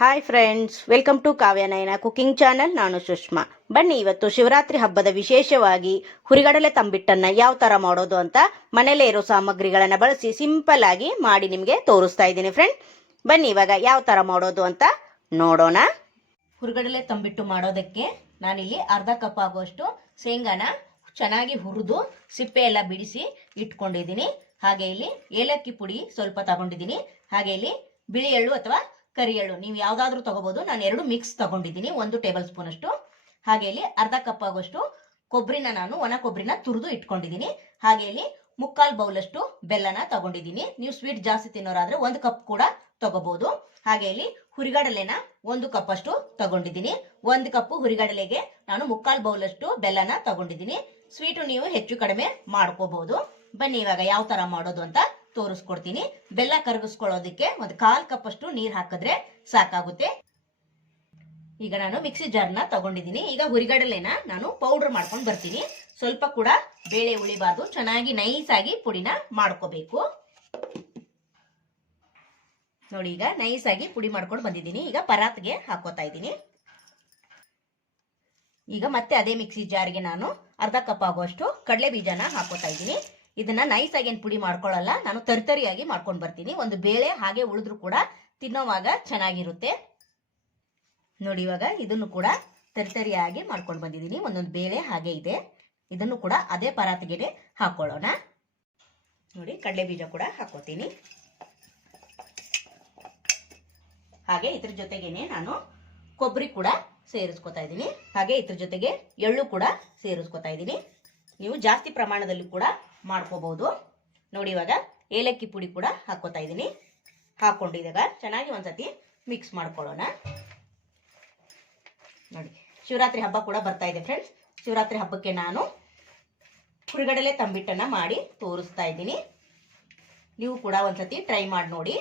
Hi friends, welcome to Kavya Nayana cooking channel. ನಾನು ಸುಷ್ಮಾ. ಬನ್ನಿ ಇವತ್ತು ಶಿವರಾತ್ರಿ ಹಬ್ಬದ ವಿಶೇಷವಾಗಿ ಹುರಿಗಡಲೆ ತಂಬಿಟ್ಟನ್ನು ಯಾವ ಥರ ಮಾಡೋದು ಅಂತ ಮನೇಲೇ ಇರೋ ಸಾಮಗ್ರಿಗಳನ್ನು ಬಳಸಿ ಸಿಂಪಲ್ ಆಗಿ ಮಾಡಿ ನಿಮಗೆ ತೋರಿಸ್ತಾ ಇದ್ದೀನಿ ಫ್ರೆಂಡ್. ಬನ್ನಿ ಇವಾಗ ಯಾವ ಥರ ಮಾಡೋದು ಅಂತ ನೋಡೋಣ. ಹುರಿಗಡಲೆ ತಂಬಿಟ್ಟು ಮಾಡೋದಕ್ಕೆ ನಾನಿಲ್ಲಿ ಅರ್ಧ ಕಪ್ ಆಗುವಷ್ಟು ಶೇಂಗಾನ ಚೆನ್ನಾಗಿ ಹುರಿದು ಸಿಪ್ಪೆ ಎಲ್ಲ ಬಿಡಿಸಿ ಇಟ್ಕೊಂಡಿದ್ದೀನಿ. ಹಾಗೆ ಇಲ್ಲಿ ಏಲಕ್ಕಿ ಪುಡಿ ಸ್ವಲ್ಪ ತಗೊಂಡಿದ್ದೀನಿ. ಹಾಗೆ ಇಲ್ಲಿ ಬಿಳಿ ಎಳ್ಳು ಅಥವಾ ಕರಿ ಎಳ್ಳು ನೀವು ಯಾವ್ದಾದ್ರು ತಗೋಬಹುದು. ನಾನು 2 ಮಿಕ್ಸ್ ತಗೊಂಡಿದ್ದೀನಿ, 1 ಟೇಬಲ್ ಸ್ಪೂನ್ ಅಷ್ಟು. ಹಾಗೆ ಇಲ್ಲಿ ಅರ್ಧ ಕಪ್ ಆಗೋಷ್ಟು ಕೊಬ್ಬರಿನ ನಾನು ಒಣ ಕೊಬ್ಬರಿನ ತುರಿದು ಇಟ್ಕೊಂಡಿದ್ದೀನಿ. ಹಾಗೆ ಇಲ್ಲಿ 3/4 ಬೌಲ್ ಅಷ್ಟು ಬೆಲ್ಲನ ತಗೊಂಡಿದ್ದೀನಿ. ನೀವು ಸ್ವೀಟ್ ಜಾಸ್ತಿ ತಿನ್ನೋರಾದ್ರೆ 1 ಕಪ್ ಕೂಡ ತಗೋಬಹುದು. ಹಾಗೆ ಇಲ್ಲಿ ಹುರಿಗಡಲೆನ 1 ಕಪ್ ಅಷ್ಟು ತಗೊಂಡಿದ್ದೀನಿ. 1 ಕಪ್ ಹುರಿಗಡಲೆಗೆ ನಾನು 3/4 ಬೌಲ್ ಅಷ್ಟು ಬೆಲ್ಲನ ತಗೊಂಡಿದ್ದೀನಿ. ಸ್ವೀಟು ನೀವು ಹೆಚ್ಚು ಕಡಿಮೆ ಮಾಡ್ಕೋಬಹುದು. ಬನ್ನಿ ಇವಾಗ ಯಾವ ತರ ಮಾಡೋದು ಅಂತ ತೋರಿಸ್ಕೊಡ್ತೀನಿ. ಬೆಲ್ಲ ಕರಗಿಸ್ಕೊಳ್ಳೋದಕ್ಕೆ 1/4 ಕಪ್ ಅಷ್ಟು ನೀರು ಹಾಕಿದ್ರೆ ಸಾಕಾಗುತ್ತೆ. ಈಗ ನಾನು ಮಿಕ್ಸಿ ಜಾರ್ನ ತಗೊಂಡಿದ್ದೀನಿ. ಈಗ ಹುರಿಗಡಲೆನ ನಾನು ಪೌಡರ್ ಮಾಡ್ಕೊಂಡು ಬರ್ತೀನಿ. ಸ್ವಲ್ಪ ಕೂಡ ಬೇಳೆ ಉಳಿಬಾರ್ದು, ಚೆನ್ನಾಗಿ ನೈಸ್ ಆಗಿ ಪುಡಿನ ಮಾಡ್ಕೋಬೇಕು. ನೋಡಿ, ಈಗ ನೈಸ್ ಆಗಿ ಪುಡಿ ಮಾಡ್ಕೊಂಡು ಬಂದಿದ್ದೀನಿ. ಈಗ ಪರಾತ್ಗೆ ಹಾಕೋತಾ ಇದ್ದೀನಿ. ಈಗ ಮತ್ತೆ ಅದೇ ಮಿಕ್ಸಿ ಜಾರ್ಗೆ ನಾನು ಅರ್ಧ ಕಪ್ ಆಗುವಷ್ಟು ಕಡಲೆ ಬೀಜನ ಹಾಕೋತಾ ಇದ್ದೀನಿ. ಇದನ್ನ ನೈಸ್ ಆಗಿ ಪುಡಿ ಮಾಡ್ಕೊಳ್ಳಲ್ಲ, ನಾನು ತರಿತರಿಯಾಗಿ ಮಾಡ್ಕೊಂಡು ಬರ್ತೀನಿ. ಒಂದು ಬೇಳೆ ಹಾಗೆ ಉಳಿದ್ರು ಕೂಡ ತಿನ್ನೋವಾಗ ಚೆನ್ನಾಗಿರುತ್ತೆ. ನೋಡಿ, ಇವಾಗ ಇದನ್ನು ಕೂಡ ತರಿತರಿಯಾಗಿ ಮಾಡ್ಕೊಂಡು ಬಂದಿದ್ದೀನಿ. ಒಂದೊಂದು ಬೇಳೆ ಹಾಗೆ ಇದೆ, ಇದನ್ನು ಕೂಡ ಅದೇ ಪರಾತಿಗೆನೆ ಹಾಕೊಳ್ಳೋಣ. ನೋಡಿ, ಕಡಲೆ ಬೀಜ ಕೂಡ ಹಾಕೋತೀನಿ. ಹಾಗೆ ಇದ್ರ ಜೊತೆಗೇನೆ ನಾನು ಕೊಬ್ಬರಿ ಕೂಡ ಸೇರಿಸ್ಕೊತಾ ಇದ್ದೀನಿ. ಹಾಗೆ ಇದ್ರ ಜೊತೆಗೆ ಎಳ್ಳು ಕೂಡ ಸೇರಿಸ್ಕೊತಾ ಇದ್ದೀನಿ. ನೀವು ಜಾಸ್ತಿ ಪ್ರಮಾಣದಲ್ಲಿ ಕೂಡ ಮಾಡ್ಕೋಬಹುದು. ನೋಡಿ, ಇವಾಗ ಏಲಕ್ಕಿ ಪುಡಿ ಕೂಡ ಹಾಕೋತಾ ಇದ್ದೀನಿ. ಹಾಕೊಂಡಿದಾಗ ಚೆನ್ನಾಗಿ ಒಂದ್ಸತಿ ಮಿಕ್ಸ್ ಮಾಡ್ಕೊಳ್ಳೋಣ. ನೋಡಿ, ಶಿವರಾತ್ರಿ ಹಬ್ಬ ಕೂಡ ಬರ್ತಾ ಇದೆ ಫ್ರೆಂಡ್ಸ್. ಶಿವರಾತ್ರಿ ಹಬ್ಬಕ್ಕೆ ನಾನು ಹುರಿಗಡಲೆ ತಂಬಿಟ್ಟನ್ನ ಮಾಡಿ ತೋರಿಸ್ತಾ ಇದ್ದೀನಿ. ನೀವು ಕೂಡ ಒಂದ್ಸತಿ ಟ್ರೈ ಮಾಡಿ ನೋಡಿ.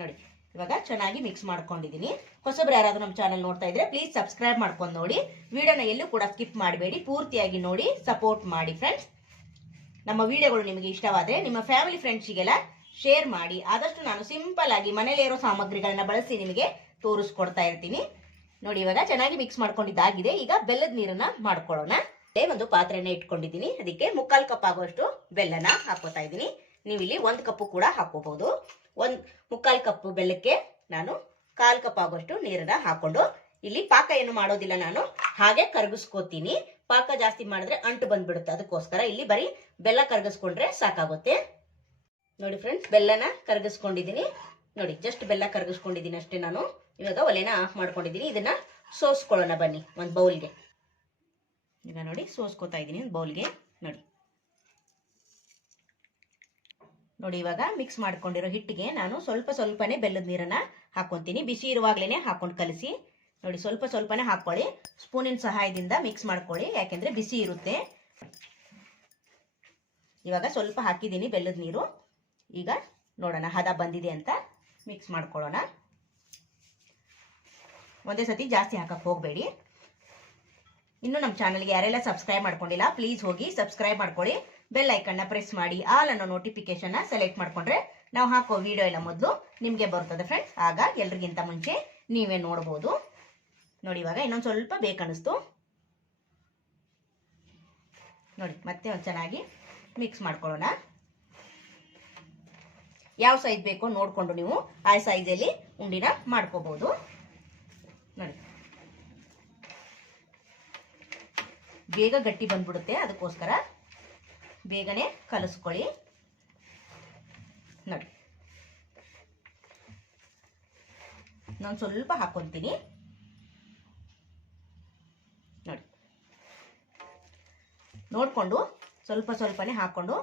ನೋಡಿ, ಇವಾಗ ಚೆನ್ನಾಗಿ ಮಿಕ್ಸ್ ಮಾಡ್ಕೊಂಡಿದ್ದೀನಿ. ಹೊಸಬ್ರು ಯಾರಾದ್ರೂ ನಮ್ಮ ಚಾನಲ್ ನೋಡ್ತಾ ಇದ್ರೆ ಪ್ಲೀಸ್ ಸಬ್ಸ್ಕ್ರೈಬ್ ಮಾಡ್ಕೊಂಡು ನೋಡಿ. ವಿಡಿಯೋನ ಎಲ್ಲೂ ಕೂಡ ಸ್ಕಿಪ್ ಮಾಡಬೇಡಿ, ಪೂರ್ತಿಯಾಗಿ ನೋಡಿ ಸಪೋರ್ಟ್ ಮಾಡಿ ಫ್ರೆಂಡ್ಸ್. ನಮ್ಮ ವಿಡಿಯೋಗಳು ನಿಮಗೆ ಇಷ್ಟವಾದರೆ ನಿಮ್ಮ ಫ್ಯಾಮಿಲಿ ಫ್ರೆಂಡ್ಸಿಗೆಲ್ಲ ಶೇರ್ ಮಾಡಿ. ಆದಷ್ಟು ನಾನು ಸಿಂಪಲ್ ಆಗಿ ಮನೇಲಿ ಇರೋ ಸಾಮಗ್ರಿಗಳನ್ನ ಬಳಸಿ ನಿಮಗೆ ತೋರಿಸ್ಕೊಡ್ತಾ ಇರ್ತೀನಿ. ನೋಡಿ, ಇವಾಗ ಚೆನ್ನಾಗಿ ಮಿಕ್ಸ್ ಮಾಡ್ಕೊಂಡಿದ್ದಾಗಿದೆ. ಈಗ ಬೆಲ್ಲದ ನೀರನ್ನ ಮಾಡ್ಕೊಳ್ಳೋಣ. ಒಂದು ಪಾತ್ರೆನ ಇಟ್ಕೊಂಡಿದ್ದೀನಿ. ಅದಕ್ಕೆ 3/4 ಕಪ್ ಆಗುವಷ್ಟು ಬೆಲ್ಲನ ಹಾಕೋತಾ ಇದ್ದೀನಿ. ನೀವು ಇಲ್ಲಿ 1 ಕಪ್ ಕೂಡ ಹಾಕೋಬಹುದು. 3/4 ಕಪ್ ಬೆಲ್ಲಕ್ಕೆ ನಾನು 1/4 ಕಪ್ ಆಗುವಷ್ಟು ನೀರನ್ನ ಹಾಕೊಂಡು ಇಲ್ಲಿ ಪಾಕ ಏನು ಮಾಡೋದಿಲ್ಲ, ನಾನು ಹಾಗೆ ಕರಗಿಸ್ಕೋತೀನಿ. ಪಾಕ ಜಾಸ್ತಿ ಮಾಡಿದ್ರೆ ಅಂಟು ಬಂದ್ಬಿಡುತ್ತೆ, ಅದಕ್ಕೋಸ್ಕರ ಇಲ್ಲಿ ಬರೀ ಬೆಲ್ಲ ಕರಗಿಸ್ಕೊಂಡ್ರೆ ಸಾಕಾಗುತ್ತೆ. ನೋಡಿ ಫ್ರೆಂಡ್ಸ್, ಬೆಲ್ಲನ ಕರಗಿಸ್ಕೊಂಡಿದ್ದೀನಿ. ನೋಡಿ, ಜಸ್ಟ್ ಬೆಲ್ಲ ಕರಗಿಸ್ಕೊಂಡಿದ್ದೀನಿ ಅಷ್ಟೇ. ನಾನು ಇವಾಗ ಒಲೆನ ಆಫ್ ಮಾಡ್ಕೊಂಡಿದ್ದೀನಿ. ಇದನ್ನ ಸೋಸ್ಕೊಳ್ಳೋಣ ಬನ್ನಿ ಒಂದು ಬೌಲ್ಗೆ. ಈಗ ನೋಡಿ, ಸೋಸ್ಕೋತಾ ಇದ್ದೀನಿ ಒಂದು ಬೌಲ್ಗೆ. ನೋಡಿ, ಇವಾಗ ಮಿಕ್ಸ್ ಮಾಡ್ಕೊಂಡಿರೋ ಹಿಟ್ಟಿಗೆ ನಾನು ಸ್ವಲ್ಪನೇ ಬೆಲ್ಲದ ನೀರನ್ನ ಹಾಕೊಂತೀನಿ. ಬಿಸಿ ಇರುವಾಗ್ಲೇನೆ ಹಾಕೊಂಡು ಕಲಸಿ. ನೋಡಿ, ಸ್ವಲ್ಪನೇ ಹಾಕೊಳ್ಳಿ. ಸ್ಪೂನಿನ ಸಹಾಯದಿಂದ ಮಿಕ್ಸ್ ಮಾಡ್ಕೊಳ್ಳಿ, ಯಾಕೆಂದ್ರೆ ಬಿಸಿ ಇರುತ್ತೆ. ಇವಾಗ ಸ್ವಲ್ಪ ಹಾಕಿದ್ದೀನಿ ಬೆಲ್ಲದ ನೀರು. ಈಗ ನೋಡೋಣ ಹದ ಬಂದಿದೆ ಅಂತ ಮಿಕ್ಸ್ ಮಾಡ್ಕೊಳ್ಳೋಣ. ಒಂದೇ ಸತಿ ಜಾಸ್ತಿ ಹಾಕಕ್ಕೆ ಹೋಗಬೇಡಿ. ಇನ್ನು ನಮ್ಮ ಚಾನಲ್ಗೆ ಯಾರೆಲ್ಲ ಸಬ್ಸ್ಕ್ರೈಬ್ ಮಾಡ್ಕೊಂಡಿಲ್ಲ ಪ್ಲೀಸ್ ಹೋಗಿ ಸಬ್ಸ್ಕ್ರೈಬ್ ಮಾಡ್ಕೊಳ್ಳಿ. ಬೆಲ್ ಐಕನ್ನ ಪ್ರೆಸ್ ಮಾಡಿ ಆಲ್ ಅನ್ನೋ ನೋಟಿಫಿಕೇಶನ್ ಸೆಲೆಕ್ಟ್ ಮಾಡ್ಕೊಂಡ್ರೆ ನಾವು ಹಾಕೋ ವಿಡಿಯೋ ಎಲ್ಲ ಮೊದಲು ನಿಮಗೆ ಬರ್ತದೆ ಫ್ರೆಂಡ್ಸ್. ಆಗ ಎಲ್ರಿಗಿಂತ ಮುಂಚೆ ನೀವೇ ನೋಡ್ಬೋದು. ನೋಡಿ, ಇವಾಗ ಇನ್ನೊಂದು ಸ್ವಲ್ಪ ಬೇಕನ್ನಿಸ್ತು. ನೋಡಿ, ಮತ್ತೆ ಒಂದು ಚೆನ್ನಾಗಿ ಮಿಕ್ಸ್ ಮಾಡ್ಕೊಳ್ಳೋಣ. ಯಾವ ಸೈಜ್ ಬೇಕೋ ನೋಡಿಕೊಂಡು ನೀವು ಆ ಸೈಜಲ್ಲಿ ಉಂಡಿನ ಮಾಡ್ಕೋಬಹುದು. ನೋಡಿ, ಬೇಗ ಗಟ್ಟಿ ಬಂದ್ಬಿಡುತ್ತೆ, ಅದಕ್ಕೋಸ್ಕರ ಬೇಗನೆ ಕಲಿಸ್ಕೊಳ್ಳಿ. ನೋಡಿ, ನಾನು ಸ್ವಲ್ಪ ಹಾಕೊಂತೀನಿ. ನೋಡಿ, ನೋಡ್ಕೊಂಡು ಸ್ವಲ್ಪನೇ ಹಾಕೊಂಡು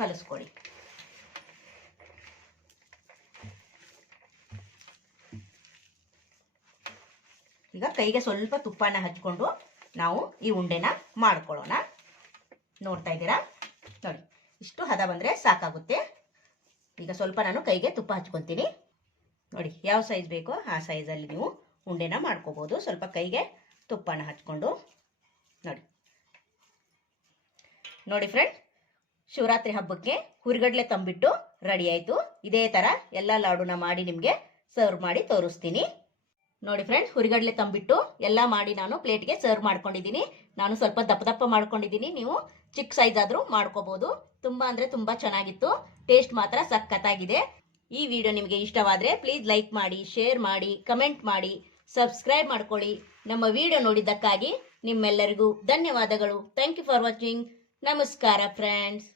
ಕಲಿಸ್ಕೊಳ್ಳಿ. ಈಗ ಕೈಗೆ ಸ್ವಲ್ಪ ತುಪ್ಪನ ಹಚ್ಕೊಂಡು ನಾವು ಈ ಉಂಡೆನ ಮಾಡ್ಕೊಳ್ಳೋಣ. ನೋಡ್ತಾ ಇದ್ದೀರಾ? ನೋಡಿ, ಇಷ್ಟು ಹದ ಬಂದರೆ ಸಾಕಾಗುತ್ತೆ. ಈಗ ಸ್ವಲ್ಪ ನಾನು ಕೈಗೆ ತುಪ್ಪ ಹಚ್ಕೊತೀನಿ. ನೋಡಿ, ಯಾವ ಸೈಜ್ ಬೇಕೋ ಆ ಸೈಜಲ್ಲಿ ನೀವು ಉಂಡೆನ ಮಾಡ್ಕೋಬಹುದು. ಸ್ವಲ್ಪ ಕೈಗೆ ತುಪ್ಪನ ಹಚ್ಕೊಂಡು ನೋಡಿ ಫ್ರೆಂಡ್ಸ್, ಶಿವರಾತ್ರಿ ಹಬ್ಬಕ್ಕೆ ಹುರಿಗಡಲೆ ತಂಬಿಟ್ಟು ರೆಡಿ ಆಯಿತು. ಇದೇ ಥರ ಎಲ್ಲ ಲಾಡುನ ಮಾಡಿ ನಿಮಗೆ ಸರ್ವ್ ಮಾಡಿ ತೋರಿಸ್ತೀನಿ. ನೋಡಿ ಫ್ರೆಂಡ್ಸ್, ಹುರಿಗಡಲೆ ತಂಬಿಟ್ಟು ಎಲ್ಲ ಮಾಡಿ ನಾನು ಪ್ಲೇಟ್ಗೆ ಸರ್ವ್ ಮಾಡ್ಕೊಂಡಿದ್ದೀನಿ. ನಾನು ಸ್ವಲ್ಪ ದಪ್ಪ ದಪ್ಪ ಮಾಡ್ಕೊಂಡಿದ್ದೀನಿ, ನೀವು ಚಿಕ್ಕ ಸೈಜ್ ಆದ್ರೂ ಮಾಡ್ಕೋಬಹುದು. ತುಂಬಾ ಅಂದ್ರೆ ತುಂಬಾ ಚೆನ್ನಾಗಿತ್ತು, ಟೇಸ್ಟ್ ಮಾತ್ರ ಸಖತ್ತಾಗಿದೆ. ಈ ವಿಡಿಯೋ ನಿಮಗೆ ಇಷ್ಟವಾದ್ರೆ ಪ್ಲೀಸ್ ಲೈಕ್ ಮಾಡಿ, ಶೇರ್ ಮಾಡಿ, ಕಮೆಂಟ್ ಮಾಡಿ, ಸಬ್ಸ್ಕ್ರೈಬ್ ಮಾಡ್ಕೊಳ್ಳಿ. ನಮ್ಮ ವಿಡಿಯೋ ನೋಡಿದ್ದಕ್ಕಾಗಿ ನಿಮ್ಮೆಲ್ಲರಿಗೂ ಧನ್ಯವಾದಗಳು. Thank you for watching. ನಮಸ್ಕಾರ ಫ್ರೆಂಡ್ಸ್.